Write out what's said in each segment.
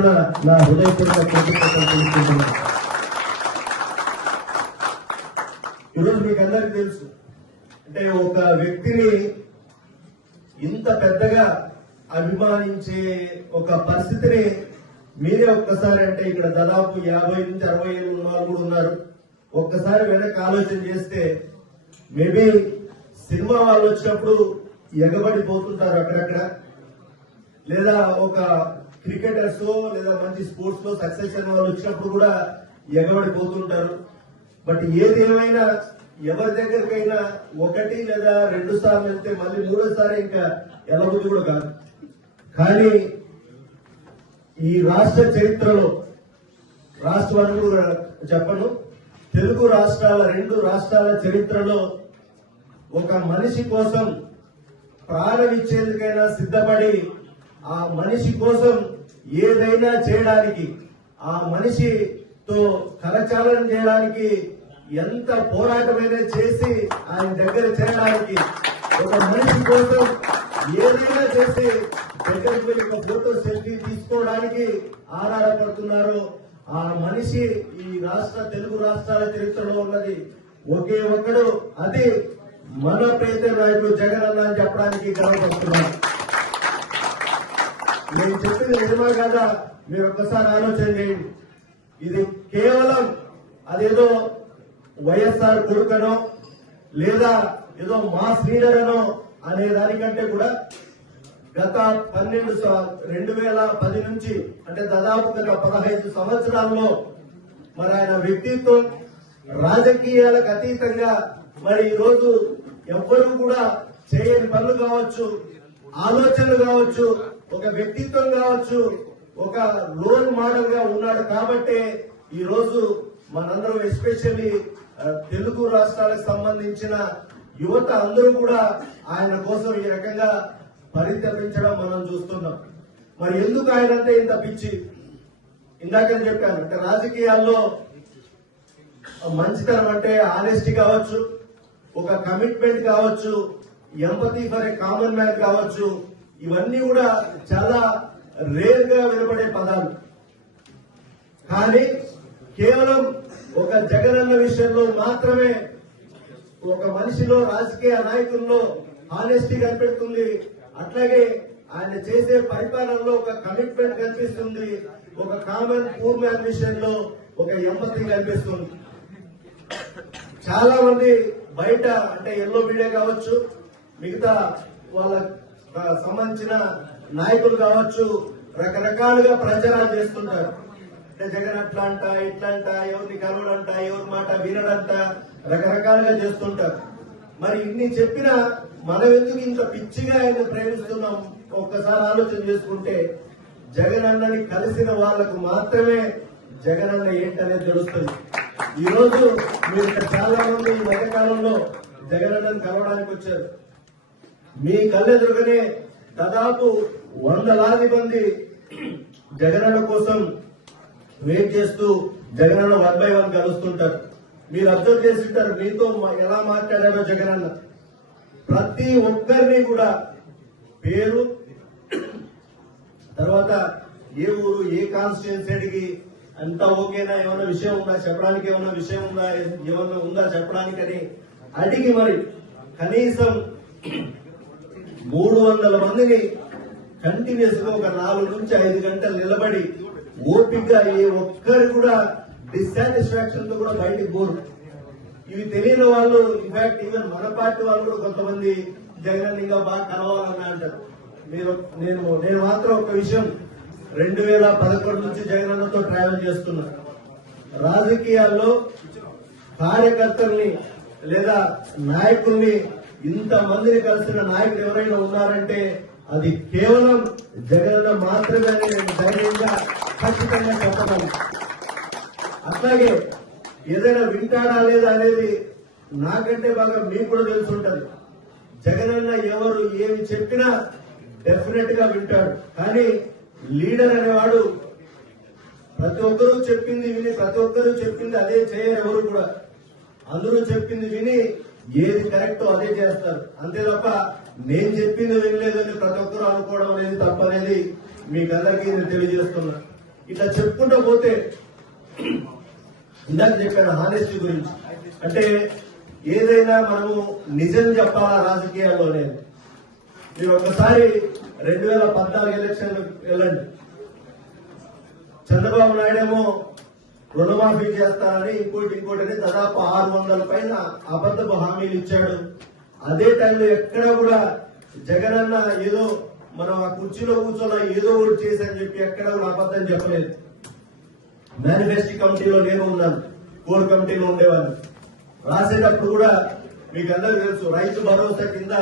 పేరున నా హృదయపూర్వక కృతజ్ఞతలు తెలుసుకుంటున్నాను. ఈరోజు మీకు అందరికీ తెలుసు, అంటే ఒక వ్యక్తిని ఇంత పెద్దగా అభిమానించే ఒక పరిస్థితిని మీరే ఒక్కసారి, అంటే ఇక్కడ దాదాపు 50 నుంచి 60 ఏళ్ళు ఉన్న వాళ్ళు కూడా ఉన్నారు. ఒక్కసారి వెనక్కి ఆలోచన చేస్తే మేబీ సినిమా వాళ్ళు వచ్చినప్పుడు ఎగబడిపోతుంటారు అక్కడక్కడ, లేదా ఒక క్రికెటర్స్ లేదా మంచి స్పోర్ట్స్ లో సక్సెస్ అయిన వాళ్ళు వచ్చినప్పుడు కూడా ఎగబడిపోతుంటారు. బట్ ఏది ఏమైనా ఎవరి దగ్గరికైనా 1 లేదా 2 సార్లు వెళ్తే మళ్ళీ 3వ ఇంకా ఎలబుద్ధి కూడా కాదు. కానీ ఈ రాష్ట్ర చరిత్రలో, రాష్ట్రాన్ని కూడా చెప్పను, తెలుగు రాష్ట్రాల 2 రాష్ట్రాల చరిత్రలో ఒక మనిషి కోసం ప్రాణం ఇచ్చేందుకైనా సిద్ధపడి ఆ మనిషి కోసం ఏదైనా చేయడానికి, ఆ మనిషితో కరచాలనం చేయడానికి ఎంత పోరాటమైనా చేసి ఆయన దగ్గర చేరడానికి, ఒక మనిషి కోసం ఏదైనా చేసి దగ్గరికి వెళ్ళి ఒక ఫోటో సెల్ఫీ తీసుకోవడానికి ఆరాటపడుతున్నారో ఆ మనిషి ఈ తెలుగు రాష్ట్రాల చరిత్రలో ఉన్నది ఒకే ఒక్కడు. అది మన ప్రియతమ నాయకుడు జగన్ అన్న అని చెప్పడానికి గర్వపడుతున్నాను. నేను చెప్పింది నిజమా కాదా మీరు ఒక్కసారి ఆలోచన చేయండి. ఇది కేవలం అదేదో వైఎస్ఆర్ కొడుకనో లేదా ఏదో మాస్ లీడర్ అనో అనే దానికంటే కూడా గత 2010 నుంచి, అంటే దాదాపు గత 15 సంవత్సరాల్లో మరి ఆయన వ్యక్తిత్వం రాజకీయాలకు అతీతంగా మరి ఈరోజు ఎవ్వరూ కూడా చేయని పనులు కావచ్చు, ఆలోచనలు కావచ్చు, ఒక వ్యక్తిత్వం కావచ్చు, ఒక రోల్ మోడల్ గా ఉన్నాడు. కాబట్టి ఈ రోజు మనందరం ఎస్పెషల్లీ తెలుగు రాష్ట్రాలకు సంబంధించిన యువత అందరూ కూడా ఆయన కోసం ఈ రకంగా పరితపించడం మనం చూస్తున్నాం. మరి ఎందుకు ఆయనంటే ఇంత పిచ్చి? ఇందాకనే చెప్పాను, అంటే రాజకీయాల్లో మంచితనం అంటే ఆనెస్టీ కావచ్చు, ఒక కమిట్మెంట్ కావచ్చు, empathy for a common man కావచ్చు, ఇవన్నీ కూడా చాలా రేర్ గా వినపడే పదాలు. కానీ కేవలం ఒక జగనన్న విషయంలో మాత్రమే ఒక మనిషిలో, రాజకీయ నాయకుల్లో ఆనెస్టీ కనిపెడుతుంది. అట్లాగే ఆయన చేసే పరిపాలనలో ఒక కమిట్మెంట్ కనిపిస్తుంది. ఒక కామన్ పూర్ మ్యాన్ విషయంలో ఒక ఎంపతి కనిపిస్తుంది. చాలా మంది బయట, అంటే ఎల్లో మీడియా కావచ్చు, మిగతా వాళ్ళ సంబంధించిన నాయకులు కావచ్చు, రకరకాలుగా ప్రచారాలు చేస్తుంటారు. అంటే జగన్ అట్లా అంట, ఇట్లా అంట, ఎవరిని కలవడంట, ఎవరి మాట వినడంట, రకరకాలుగా చేస్తుంటారు. మరి ఇన్ని చెప్పినా మనం ఎందుకు ఇంత పిచ్చిగా ఆయన ప్రేమిస్తున్నాం? ఒక్కసారి ఆలోచన చేసుకుంటే జగన్ అన్నని కలిసిన వాళ్లకు మాత్రమే జగన్ అన్న ఏంటనేది తెలుస్తుంది. ఈ రోజు మీరు ఇక్కడ చాలా మంది ఈ మధ్యకాలంలో జగన్ అన్నని కలవడానికి వచ్చారు. మీ కళ్ళెదురుగానే దాదాపు 100లాది మంది జగనన్న కోసం వెయిట్ చేస్తూ జగనన్న 1 by 1 కలుస్తుంటారు. మీరు అబ్జర్వ్ చేస్తుంటారు, మీతో ఎలా మాట్లాడారో జగనన్న. ప్రతి ఒక్కరిని కూడా పేరు, తర్వాత ఏ ఊరు, ఏ కాన్స్టిట్యున్సీ అడిగి అంతా ఓకేనా, ఏమన్నా విషయం ఉందా చెప్పడానికి, ఏమన్నా విషయం ఉందా, ఏమన్నా ఉందా చెప్పడానికని అడిగి మరి కనీసం 300 మందిని కంటిన్యూస్ గా ఒక 4 నుంచి 5 గంటలు నిలబడి ఓపికగా ఏ ఒక్కరు కూడా డిస్సాటిస్ఫాక్షన్ తో కూడా బయటికి పోరు. ఇవి తెలియని వాళ్ళు, ఇన్ఫాక్ట్ ఈవెన్ మన పార్టీ వాళ్ళు కూడా కొంతమంది జగన్ ఇంకా బాగా కలవాలని అంటారు. నేను మాత్రం ఒక విషయం, 2011 నుంచి జగనన్నతో ట్రావెల్ చేస్తున్నా. రాజకీయాల్లో కార్యకర్తల్ని లేదా నాయకుల్ని, ఇంతమందిని కలిసిన నాయకులు ఎవరైనా ఉన్నారంటే అది కేవలం జగనన్న మాత్రమే అని నేను ధైర్యంగా ఖచ్చితంగా చెప్పగలను. అట్లాగే ఏదైనా వింటాడా లేదా అనేది నాకంటే బాగా మీకు కూడా తెలుసుంటది. జగనన్న ఎవరు ఏమి చెప్పినా డెఫినెట్ గా వింటాడు. కానీ లీడర్ అనేవాడు ప్రతి ఒక్కరూ చెప్పింది విని, ప్రతి ఒక్కరూ చెప్పింది అదే చేయరు. ఎవరు కూడా అందరూ చెప్పింది విని ఏది కరెక్టో అదే చేస్తారు. అంతే తప్ప నేను చెప్పింది వినలేదని ప్రతి ఒక్కరూ అనుకోవడం అనేది తప్పనేది మీకందరికీ నేను తెలియజేస్తున్నా. ఇట్లా చెప్పుకుంటూ పోతే ఇందాక చెప్పాను హానెస్టీ గురించి. అంటే ఏదైనా మనము నిజం చెప్పాలా రాజకీయాల్లో అనేది. మీరు ఒకసారి 2014 ఎలక్షన్ వెళ్ళండి. చంద్రబాబు నాయుడేమో రుణమాఫీ చేస్తానని ఇంకోటి దాదాపు 600 పైన అబద్ధపు హామీలు ఇచ్చాడు. అదే టైంలో ఎక్కడ కూడా జగనన్న ఏదో మనం ఆ కుర్చీలో కూర్చోలా ఏదో ఒకటి చేశారని చెప్పి ఎక్కడ కూడా అబద్ధం చెప్పలేదు. మేనిఫెస్టో కమిటీలో నేను ఉన్నాను, కోర్ కమిటీలో ఉండేవాడిని. రాసేటప్పుడు కూడా మీకు అందరూ తెలుసు, రైతు భరోసా కింద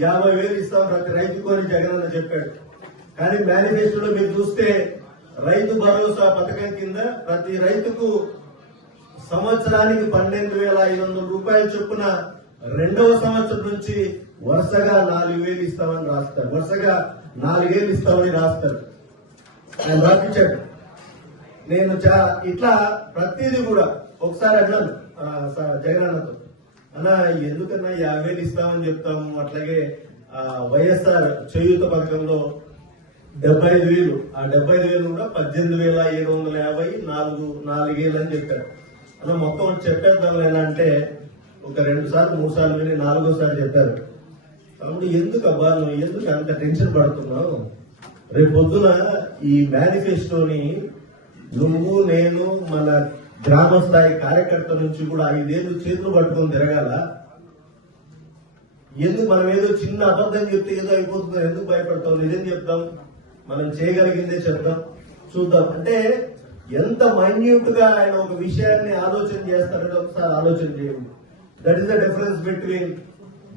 50,000 ఇస్తాం ప్రతి రైతుకు అని జగనన్న చెప్పాడు. కానీ మేనిఫెస్టోలో మీరు చూస్తే రైతు భరోసా పథకం కింద ప్రతి రైతుకు సంవత్సరానికి 12,500 రూపాయలు చొప్పున రెండవ సంవత్సరం నుంచి వరుసగా 4,000 ఇస్తామని రాస్తారు. వరుసగా 4,000 ఇస్తామని రాస్తారు. ఆయన రాపించాడు. నేను ఇట్లా ప్రతిదీ కూడా ఒకసారి అన్నాను జగనన్నతో, అన్న ఎందుకన్నా 50,000 ఇస్తామని చెప్తాము, అట్లాగే వైఎస్ఆర్ చేయూత పథకంలో 75,000, ఆ 75,000 కూడా 18,750 4,000 అని చెప్పారు. అన్న మొత్తం చెప్పేద్దాం ఎలా అంటే ఒక 2 సార్లు 3 సార్లు విని 4వ సారి చెప్పారు. కాబట్టి ఎందుకు అబ్బా నువ్వు ఎందుకు అంత టెన్షన్ పడుతున్నావు? రేపు పొద్దున ఈ మేనిఫెస్టోని నువ్వు నేను మన గ్రామ స్థాయి కార్యకర్త నుంచి కూడా 5 ఏళ్ళు చేతులు పట్టుకొని తిరగాల. ఎందుకు మనం ఏదో చిన్న అబద్ధం చెప్తే ఏదో అయిపోతుందో ఎందుకు భయపడతాం? నిజం చెప్తాం, మనం చేయగలిగిందే చెప్తాం, చూద్దాం. అంటే ఎంత మైన్యూట్ గా ఆయన ఒక విషయాన్ని ఆలోచన చేస్తారని ఒకసారి ఆలోచన చేయండి. That is the difference between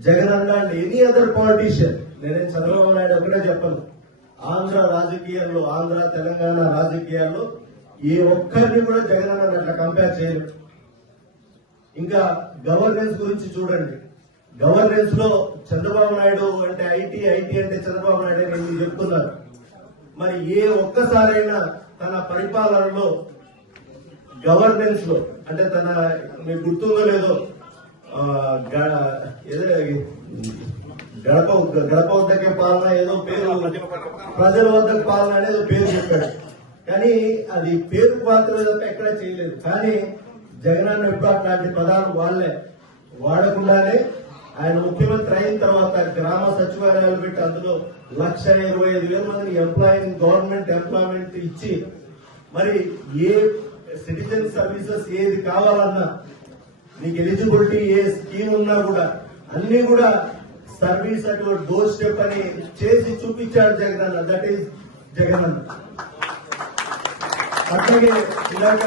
Jagananna and any other politician. నేనేం చంద్రబాబు నాయుడు ఒకటే చెప్పను, ఆంధ్ర రాజకీయాల్లో, ఆంధ్ర తెలంగాణ రాజకీయాల్లో ఏ ఒక్కరిని కూడా జగనన్న అట్లా కంపేర్ చేయరు. ఇంకా గవర్నెన్స్ గురించి చూడండి. గవర్నెన్స్ లో చంద్రబాబు నాయుడు అంటే ఐటీ అంటే చంద్రబాబు నాయుడు అని ఎందుకు చెప్తున్నారు? మరి ఏ ఒక్కసారైనా తన పరిపాలనలో గవర్నెన్స్ లో అంటే తన మీకు గుర్తుందో లేదో గడప వద్దకే పాలన ఏదో పేరు, ప్రజల వద్దకు పాలన అనేది పేరు చెప్పాడు. కానీ అది పేరు మాత్రమే తప్ప ఎక్కడ చేయలేదు. కానీ జగనన్న ఇప్పుడు అట్లాంటి పదాలు వాడకుండానే ఆయన ముఖ్యమంత్రి అయిన తర్వాత గ్రామ సచివాలయాలు పెట్టి అందులో 1,25,000 మందిని గవర్నమెంట్ ఎంప్లాయ్మెంట్ ఇచ్చి మరి ఏ సిటిజన్ సర్వీసెస్ ఏది కావాలన్నా నీకు ఎలిజిబిలిటీ ఏ స్కీమ్ ఉన్నా కూడా అన్ని కూడా సర్వీస్ అటు డోర్ స్టెప్ అని చేసి చూపించాడు జగనన్న. That is Jagananna. అట్లాగే ఇలాగ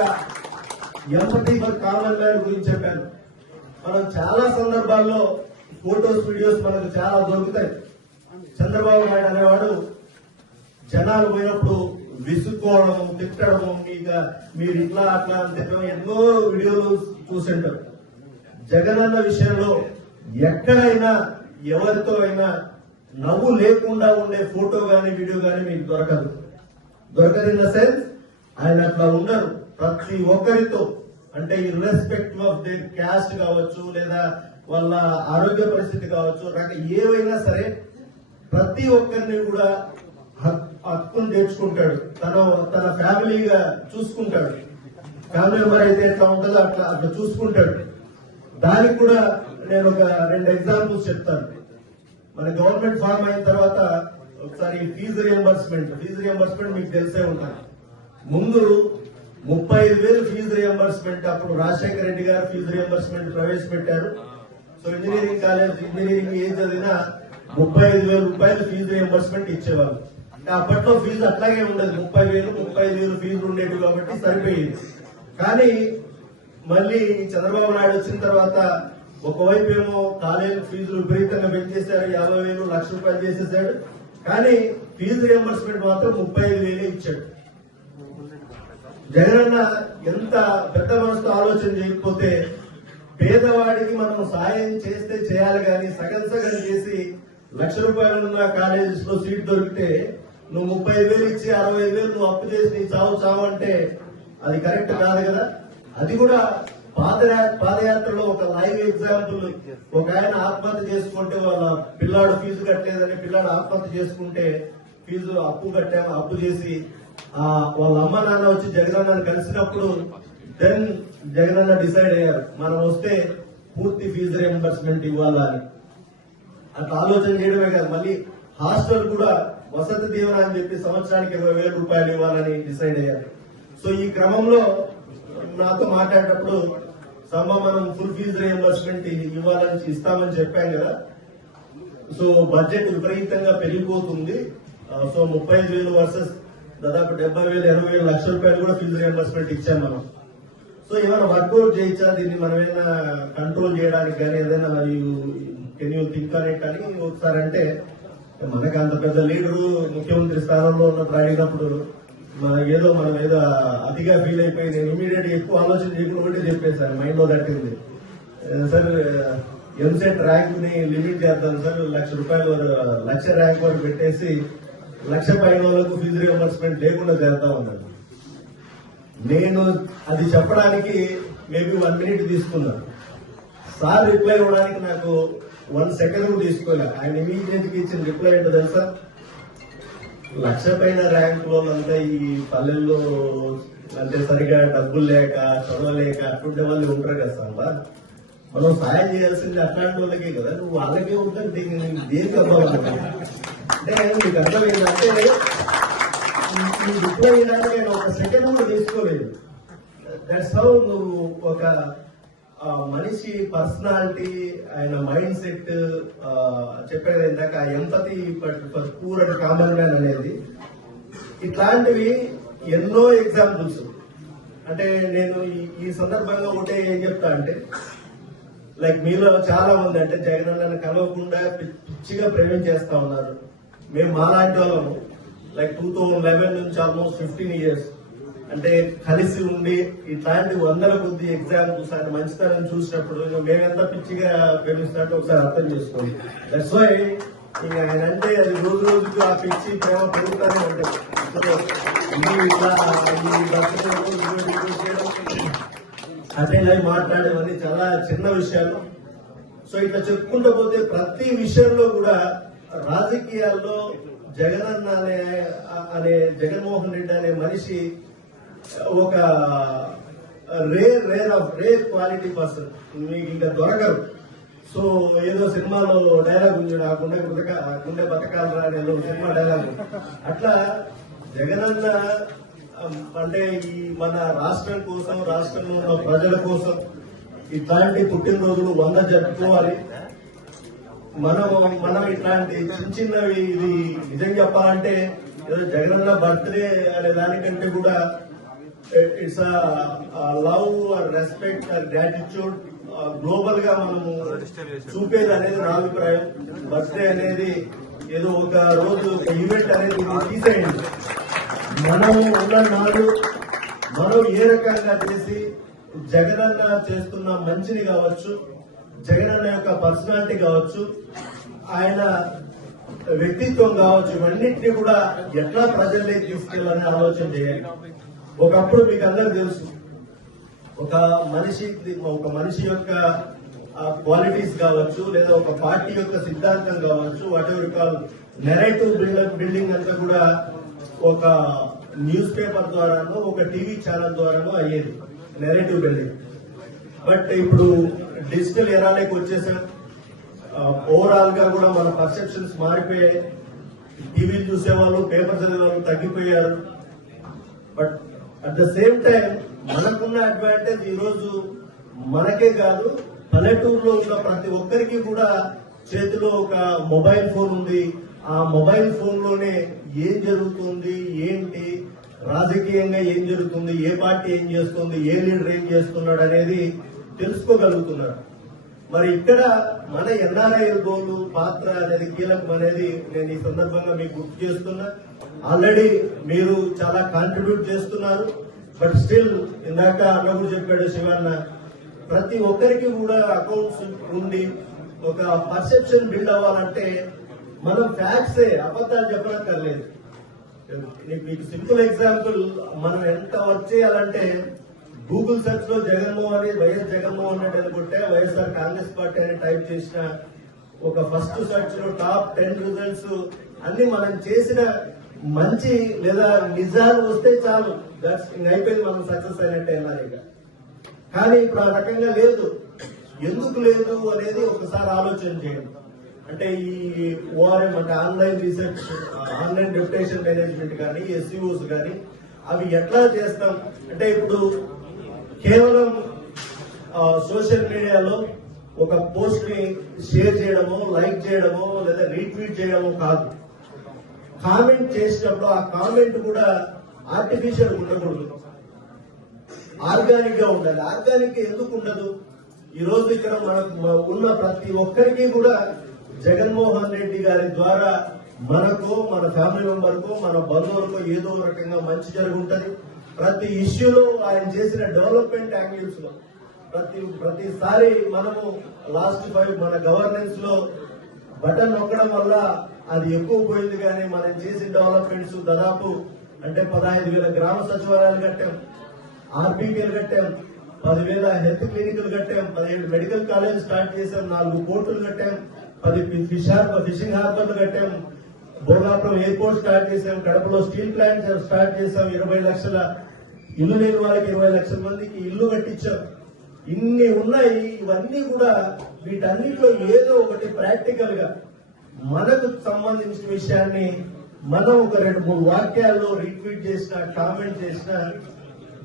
ఎంపతి ఫర్ కామన్ మ్యాన్ గురించి చెప్పాను. మనం చాలా సందర్భాల్లో ఫోటోస్ వీడియోస్ మనకు చాలా దొరుకుతాయి. చంద్రబాబు నాయుడు అనేవాడు జనాలు పోయినప్పుడు విసుక్కోవడము, తిట్టడము, మీరు ఇట్లా అట్లా అని తిట్టడం ఎన్నో వీడియోలు చూసింటారు. జగనన్న విషయంలో ఎక్కడైనా ఎవరితో అయినా నవ్వు లేకుండా ఉండే ఫోటో గానీ వీడియో గానీ మీకు దొరకదు. ఇన్ ద సెన్స్ ఆయన అట్లా ఉండరు. ప్రతి ఒక్కరితో అంటే ఇర్రెస్పెక్టివ్ ఆఫ్ దేర్ క్యాస్ట్ కావచ్చు, లేదా వాళ్ళ ఆరోగ్య పరిస్థితి కావచ్చు, ఏవైనా సరే ప్రతి ఒక్కరిని కూడా హక్కును తెచ్చుకుంటాడు. తన ఫ్యామిలీగా చూసుకుంటాడు. ఫ్యామిలీ మెంబర్ అయితే ఎట్లా ఉంటుందో అట్లా చూసుకుంటాడు. దానికి కూడా నేను ఒక 2 ఎగ్జాంపుల్స్ చెప్తాను. మన గవర్నమెంట్ ఫార్మ్ అయిన తర్వాత ఒకసారి ఫీజు రియంబర్స్మెంట్ మీకు తెలిసే ఉంటాను. ముందు 35,000 ఫీజు రియంబర్స్మెంట్ అప్పుడు రాజశేఖర రెడ్డి గారు ఫీజు రియంబర్స్మెంట్ ప్రవేశపెట్టారు. సో ఇంజనీరింగ్ ఏం చదివినా 35,000 రూపాయలు ఫీజు రియంబర్స్మెంట్ ఇచ్చేవాళ్ళు. అప్పట్లో ఫీజు అట్లాగే ఉండదు, 35,000 ఫీజులు ఉండేవి కాబట్టి సరిపోయేది. కానీ మళ్ళీ చంద్రబాబు నాయుడు వచ్చిన తర్వాత ఒకవైపు ఏమో కాలేజీ ఫీజులు విపరీతంగా పెంచేశారు, 50,000 1,00,000 రూపాయలు చేసేసాడు. కానీ ఫీజు రియంబర్స్మెంట్ మాత్రం 35,000 ఇచ్చాడు. జగనన్న ఎంత పెద్ద మనసుతో ఆలోచన చేయకపోతే పేదవాడికి మనం సాయం చేస్తే చేయాలి కానీ సగం చేసి 1,00,000 రూపాయలు ఉన్న కాలేజెస్ లో సీట్ దొరికితే నువ్వు 35,000 ఇచ్చి 65,000 నువ్వు అప్పు చేసి నీ చావు అంటే అది కరెక్ట్ కాదు కదా. అది కూడా పాదయాత్రలో ఒక లైవ్ ఎగ్జాంపుల్. ఒక ఆయన ఆత్మహత్య చేసుకుంటే వాళ్ళ పిల్లాడు ఫీజు కట్టలేదని పిల్లాడు ఆత్మహత్య చేసుకుంటే ఫీజు అప్పు చేసి వాళ్ళ అమ్మ నాన్న వచ్చి జగనన్నను కలిసినప్పుడు దెన్ జగనన్న డిసైడ్ అయ్యారు మనం వస్తే పూర్తి ఫీజు రియంబర్స్మెంట్ ఇవ్వాలని. అట్లా ఆలోచన చేయడమే కాదు, మళ్ళీ హాస్టల్ కూడా వసతి దీవెన అని చెప్పి సంవత్సరానికి 20,000 రూపాయలు ఇవ్వాలని డిసైడ్ అయ్యారు. సో ఈ క్రమంలో నాతో మాట్లాడేటప్పుడు మనం ఫుల్ ఫీజు రియంబర్స్మెంట్ ఇవ్వాలని ఇస్తామని చెప్పాం కదా. సో బడ్జెట్ విపరీతంగా పెరిగిపోతుంది. సో 35,000 వర్సెస్ దాదాపు 70,000, 80,000 లక్షల రూపాయలు కూడా ఫీజు రియంబర్స్మెంట్ ఇచ్చాం మనం. సో ఏమైనా వర్కౌట్ చేయొచ్చా, దీన్ని మనం ఏమైనా కంట్రోల్ చేయడానికి కానీ ఏదైనా కెన్ యూ థింక్ అని కానీ ఒకసారి అంటే, మనకు అంత పెద్ద లీడరు ముఖ్యమంత్రి స్థానంలో ఉన్నప్పుడు అడిగినప్పుడు మనం ఏదో అతిగా ఫీల్ అయిపోయి నేను ఇమీడియట్ ఎక్కువ ఆలోచన చేయకుండా ఒకటి చెప్పేశాను, మైండ్ లో తట్టింది. సార్ ఎంసెట్ ర్యాంక్ ని లిమిట్ చేద్దాం సార్, లక్ష ర్యాంక్ వరకు పెట్టేసి 1,00,000 పైన వాళ్ళకు ఫీజు రియంబర్స్మెంట్ లేకుండా చేద్దాం అన్నాను. నేను అది చెప్పడానికి మేబీ 1 మినిట్ తీసుకున్నాను. సార్ రిప్లై ఇవ్వడానికి నాకు 1 సెకండ్ తీసుకోలే. ఆయన ఇమీడియట్ గా ఇచ్చిన రిప్లై ఏంటో తెలుసా, 1,00,000 పైన ర్యాంక్ లో అంతా ఈ పల్లెల్లో అంటే సరిగా డబ్బులు లేక చదవలేక అటువంటి వాళ్ళు ఉంటారు కదా సార్, మనం సాయం చేయాల్సింది అట్లాంటి వాళ్ళకే కదా, నువ్వు వాళ్ళకే ఉంటుంది దేనికి అవ్వాలంటే. అంటే మీకు అర్థమైందంటే ఈ రిప్లై ఇవ్వడానికి నేను 1 సెకండ్ కూడా తీసుకోలేదు. దట్స్ హౌ నువ్వు ఒక మనిషి పర్సనాలిటీ, ఆయన మైండ్ సెట్, చెప్పేది ఇందాక empathy for poor and common man అనేది, ఇట్లాంటివి ఎన్నో ఎగ్జాంపుల్స్. అంటే నేను ఈ సందర్భంగా ఒకటే ఏం చెప్తా అంటే, లైక్ మీలో చాలా మంది అంటే జగనన్నను కలవకుండా పిచ్చిగా ప్రేమించేస్తా ఉన్నారు. మేము మాలాంటి వాళ్ళము లైక్ 2011 నుంచి ఆల్మోస్ట్ 15 years అంటే కలిసి ఉండి ఇట్లాంటి 100 కొద్ది ఎగ్జాంపుల్స్ ఆయన మంచితనం చూసినప్పుడు మేమెంత పిచ్చిగా ప్రేమిస్తున్నట్టు ఒకసారి అర్థం చేసుకోండి. దట్స్ వై ఇంకా ఆయన అంటే అది రోజు రోజుకు ఆ పిచ్చి ప్రేమ పెరుగుతానే ఉంటుంది. అటెండ్ అయి మాట్లాడేవన్నీ చాలా చిన్న విషయాలు. సో ఇట్లా చెప్పుకుంటూ పోతే ప్రతి విషయంలో కూడా రాజకీయాల్లో జగనన్న అనే జగన్మోహన్ రెడ్డి అనే మనిషి ఒక రేర్ క్వాలిటీ పర్సన్, మీకు ఇంకా దొరకరు. సో ఏదో సినిమాలో డైలాగ్ ఉంది, ఆ గుండె బతకాలు రాని సినిమా డైలాగ్, అట్లా జగనన్న అంటే ఈ మన రాష్ట్రం కోసం, రాష్ట్రంలో ఉన్న ప్రజల కోసం ఇట్లాంటి పుట్టినరోజులు 100 జరుపుకోవాలి. మనం ఇట్లాంటి చిన్నవి ఇది నిజం చెప్పాలంటే ఏదో జగనన్న బర్త్డే అనే దానికంటే కూడా it's love, respect, gratitude global గా మనము చూపేది అనేది నా అభిప్రాయం. బర్త్డే అనేది ఏదో ఒక రోజు ఒక ఈవెంట్ అనేది తీసేయండి. మనము ఉన్న నాడు మనం ఏ రకంగా చేసి జగనన్న చేస్తున్న మంచిని కావచ్చు, జగనన్న యొక్క పర్సనాలిటీ కావచ్చు, ఆయన వ్యక్తిత్వం కావచ్చు, ఇవన్నింటినీ కూడా ఎట్లా ప్రజల్లోకి తీసుకెళ్లాలని ఆలోచన చేయాలి. ఒకప్పుడు మీకు అందరూ తెలుసు, ఒక మనిషి యొక్క క్వాలిటీస్ కావచ్చు, లేదా ఒక పార్టీ యొక్క సిద్ధాంతం కావచ్చు, what ever call narrative building అంతా కూడా ఒక న్యూస్ పేపర్ ద్వారానో ఒక టీవీ ఛానల్ ద్వారానో అయ్యేది నెరేటివ్ బిల్డింగ్. బట్ ఇప్పుడు డిజిటల్ ఎరాలోకి వచ్చేసాం. ఓవరాల్ గా కూడా మన పర్సెప్షన్స్ మారిపోయాయి. టీవీలు చూసేవాళ్ళు, పేపర్ చదివేవాళ్ళు తగ్గిపోయారు. But at the same time మనకున్న అడ్వాంటేజ్ ఈ రోజు మనకే కాదు, పల్లెటూరులో ఉన్న ప్రతి ఒక్కరికి కూడా చేతిలో ఒక మొబైల్ ఫోన్ ఉంది. ఆ మొబైల్ ఫోన్ లోనే ఏం జరుగుతుంది, ఏంటి రాజకీయంగా ఏం జరుగుతుంది, ఏ పార్టీ ఏం చేస్తుంది, ఏ లీడర్ ఏం చేస్తున్నాడు అనేది తెలుసుకోగలుగుతున్నారు. మరి ఇక్కడ మన ఎన్ఆర్ఐ గోలు పాత్ర అనేది కీలకం అనేది నేను ఈ సందర్భంగా మీకు గుర్తు చేస్తున్నా. ఆల్రెడీ మీరు చాలా కాంట్రిబ్యూట్ చేస్తున్నారు. బట్ స్టిల్ ఇందాక అన్నప్పుడు చెప్పాడు శివన్న, ప్రతి ఒక్కరికి కూడా అకౌంట్స్ ఉండి ఒక పర్సెప్షన్ బిల్డ్ అవ్వాలంటే మనం ఫ్యాక్ట్సే, అబద్ధాలు చెప్పనక్కర్లేదు. మీకు సింపుల్ ఎగ్జాంపుల్, మనం ఎంత వర్క్ చేయాలంటే గూగుల్ సెర్చ్ లో వైఎస్ జగన్మోహన్ రెడ్డి అని కొట్టే వైఎస్ఆర్ కాంగ్రెస్ పార్టీ అని టైప్ చేసిన ఒక ఫస్ట్ సెర్చ్ లో టాప్ 10 రిజల్ట్స్ అన్ని మనం చేసిన మంచి లేదా నిజాలు వస్తే చాలు, దట్స్ అయిపోయింది, మనం సక్సెస్ అయినట్టే అన్నారు. ఇక కానీ ఇప్పుడు ఆ రకంగా లేదు. ఎందుకు లేదు అనేది ఒకసారి ఆలోచన చేయండి. అంటే ఈ ఓఆర్ఎం అంటే online research, online reputation management కానీ, ఎస్ఈఓస్ కానీ అవి ఎట్లా చేస్తాం అంటే ఇప్పుడు కేవలం సోషల్ మీడియాలో ఒక పోస్ట్ ని షేర్ చేయడమో, లైక్ చేయడమో లేదా రీట్వీట్ చేయడమో కాదు. కామెంట్ చేసినప్పుడు ఆ కామెంట్ కూడా ఆర్టిఫిషియల్ ఉండకూడదు, ఆర్గానిక్ గా ఉండాలి. ఆర్గానిక్ ఎందుకు ఉండదు? ఈ రోజు ఇక్కడ మనకు ఉన్న ప్రతి ఒక్కరికి కూడా జగన్మోహన్ రెడ్డి గారి ద్వారా మనకు, మన ఫ్యామిలీ మెంబర్కు, మన బంధువులకు ఏదో రకంగా మంచి జరుగుంటది. ప్రతి ఇష్యూలో ఆయన చేసిన డెవలప్మెంట్ యాంగిల్స్ లో ప్రతిసారి మనము లాస్ట్ 5 మన గవర్నెన్స్ లో బటన్ నొక్కడం వల్ల అది ఎక్కువ పోయింది. కానీ మనం చేసిన డెవలప్మెంట్స్ దాదాపు అంటే 15,000 గ్రామ సచివాలయాలు కట్టాం, ఆర్బీకేలు కట్టాం, 10,000 హెల్త్ క్లినిక్లు కట్టాం, 17 మెడికల్ కాలేజ్ స్టార్ట్ చేశాం, 4 పోర్టులు కట్టాం, 10 ఫిషింగ్ హార్బర్లు కట్టాం, భోగాపురం ఎయిర్పోర్ట్ స్టార్ట్ చేశాం, కడపలో స్టీల్ ప్లాంట్ స్టార్ట్ చేశాం, 20 లక్షల ఇల్లు లేని వాళ్ళకి 20 లక్షల మందికి ఇల్లు కట్టించాం. ఇన్ని ఉన్నాయి. ఇవన్నీ కూడా వీటన్నిటిలో ఏదో ఒకటి ప్రాక్టికల్ గా మనకు సంబంధించిన విషయాన్ని మనం ఒక 2-3 వాక్యాల్లో రీట్వీట్ చేసిన, కామెంట్ చేసిన,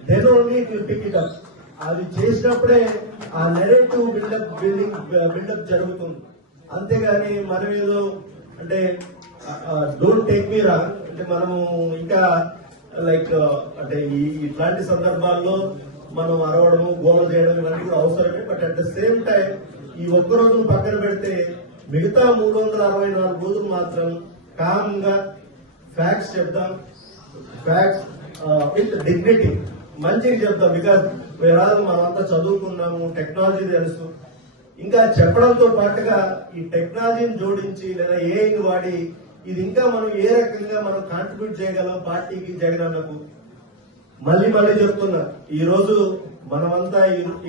then only it will pick it up. అది చేసినప్పుడే ఆ నెరేటివ్ బిల్డప్ జరుగుతుంది. అంతేగాని మనం ఏదో అంటే డోంట్ టేక్ మీ రాంగ్ అంటే మనము ఇంకా లైక్ అంటే ఇట్లాంటి సందర్భాల్లో మనం అరవడము, గోల చేయడం ఇవన్నీ కూడా అవసరమే. But at the same time ఈ ఒక్క రోజును పక్కన పెడితే మిగతా 364 రోజులు మాత్రం కామ్ గా ఫ్యాక్ట్స్ చెప్దాం, ఫ్యాక్ట్స్ విత్ డిగ్నిటీ మంచిగా చెప్తాం. బికాజ్ వేరాదు మనమంతా చదువుకున్నాము, టెక్నాలజీ తెలుసు. ఇంకా చెప్పడంతో పాటుగా ఈ టెక్నాలజీని జోడించి లేదా ఏఐని వాడి ఇది ఇంకా మనం ఏ రకంగా మనం కాంట్రిబ్యూట్ చేయగలం పార్టీకి, జగనన్నకు. మళ్ళీ చెప్తున్నా, ఈ రోజు మనమంతా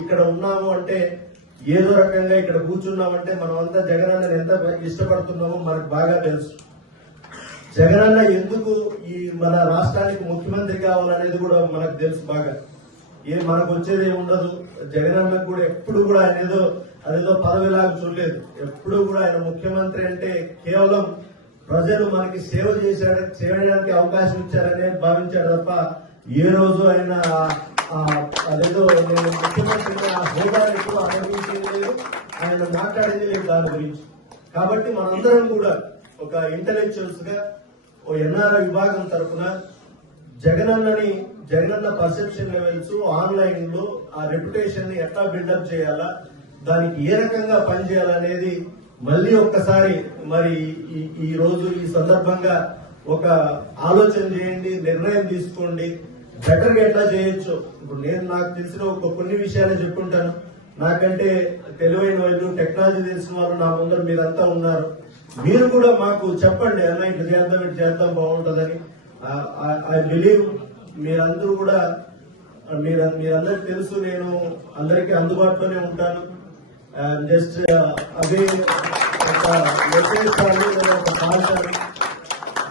ఇక్కడ ఉన్నాము అంటే ఏదో రకంగా ఇక్కడ కూర్చున్నామంటే మనమంతా జగనన్నని ఎంత ఇష్టపడుతున్నామో మనకు బాగా తెలుసు. జగనన్న ఎందుకు ఈ మన రాష్ట్రానికి ముఖ్యమంత్రి కావాలనేది కూడా మనకు తెలుసు బాగా. మనకు వచ్చేది ఉండదు. జగనన్నకు కూడా ఎప్పుడు కూడా ఆయన అదేదో పదవిలాగా చూడలేదు. ఎప్పుడు కూడా ఆయన ముఖ్యమంత్రి అంటే కేవలం ప్రజలు మనకి సేవ చేయడానికి అవకాశం ఇచ్చారనే భావించాడు తప్ప ఏ రోజు ఆయన అదేదో నేను ముఖ్యమంత్రి ఆ హోదాని కూడా అనుభవించింది లేదు, ఆయన మాట్లాడింది లేదు దాని గురించి. కాబట్టి మనందరం కూడా ఒక ఇంటెలెక్చువల్స్ గా ఓ ఎన్ఆర్ఐ విభాగం తరఫున జగనన్న పర్సెప్షన్ లెవెల్స్ ఆన్లైన్ లో ఆ రెప్యుటేషన్ ని ఎట్లా బిల్డప్ చేయాలా, దానికి ఏ రకంగా పనిచేయాలనేది మళ్ళీ ఒక్కసారి మరి ఈ రోజు ఈ సందర్భంగా ఒక ఆలోచన చేయండి, నిర్ణయం తీసుకోండి. బెటర్ గా ఎట్లా చేయొచ్చు. ఇప్పుడు నేను నాకు తెలిసిన కొన్ని విషయాలే చెప్పుకుంటాను. నాకంటే తెలివైన వాళ్ళు, టెక్నాలజీ తెలిసిన వాళ్ళు నా ముందర మీరంతా ఉన్నారు. మీరు కూడా మాకు చెప్పండి, అన్న ఇట్లా చేద్దాం బాగుంటుందని. ఐ బిలీవ్ మీరందరూ కూడా మీరందరికి తెలుసు, నేను అందరికీ అందుబాటులోనే ఉంటాను. జస్ట్ అదే ఒక మెసేజ్ కానీ ఒక కాల్ కానీ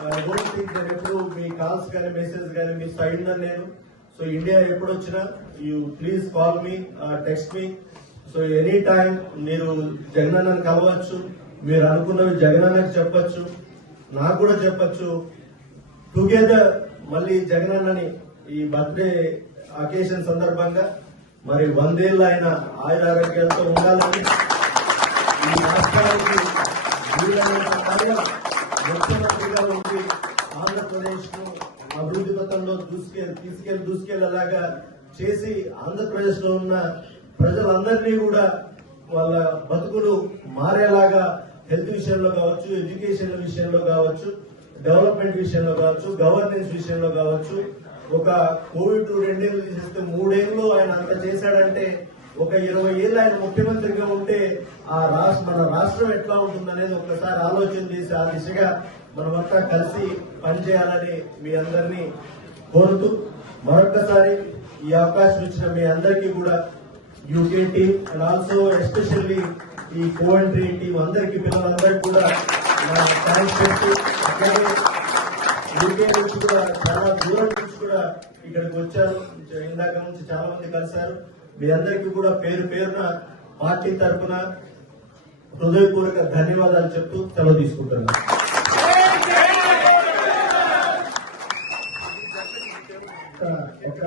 ఐ డోంట్ థింక్ నేను ఎప్పుడు మీ కాల్స్ కానీ మెసేజ్ కానీ మిస్ అయిందని నేను. సో ఇండియా ఎప్పుడు వచ్చినా you please call me, text me. So any time మీరు జగనన్నని కలవచ్చు, మీరు అనుకున్నవి జగనన్నకి చెప్పచ్చు, నాకు కూడా చెప్పచ్చు. టుగెదర్ మళ్ళీ జగనన్నని ఈ బర్త్డే అకేషన్ సందర్భంగా మరి 100 ఏళ్ళు ఆయన ఆయురారోగ్యాలతో ఉండాలని, ఈ రాష్ట్రానికి వీలైనంత కాలం ముఖ్యమంత్రిగా ఉండి ఆంధ్రప్రదేశ్ ను అభివృద్ధి పథంలో దూసుకెళ్లేలాగా చేసి ఆంధ్రప్రదేశ్ లో ఉన్న ప్రజలందరినీ కూడా వాళ్ళ బతుకులు మారేలాగా హెల్త్ విషయంలో కావచ్చు, ఎడ్యుకేషన్ విషయంలో కావచ్చు, డెవలప్మెంట్ విషయంలో కావచ్చు, గవర్నెన్స్ విషయంలో కావచ్చు. ఒక కోవిడ్ 2 ఏళ్ళు తీసేస్తే 3 ఏళ్ళు ఆయన అంత చేశాడంటే ఒక 20 ఏళ్ళు ఆయన ముఖ్యమంత్రిగా ఉంటే మన రాష్ట్రం ఎట్లా ఉంటుందనేది ఒక్కసారి ఆలోచన చేసి ఆ దిశగా మనమంతా కలిసి పనిచేయాలని మీ అందరినీ కోరుతూ మరొక్కసారి ఈ అవకాశం ఇచ్చిన మీ అందరికీ కూడా UK team and also especially ఈ కోవెంట్రీ టీం అందరికీ పిల్లలందరికీ కూడా థ్యాంక్స్ చెప్తూ యూకే నుంచి కూడా చాలా దూరం నుంచి కూడా ఇక్కడికి వచ్చారు. ఇందాక నుంచి చాలా మంది కలిశారు. మీ అందరికీ కూడా పేరు పేరున పార్టీ తరఫున హృదయపూర్వక ధన్యవాదాలు చెప్తూ సెలవు తీసుకుంటున్నాను. ఒక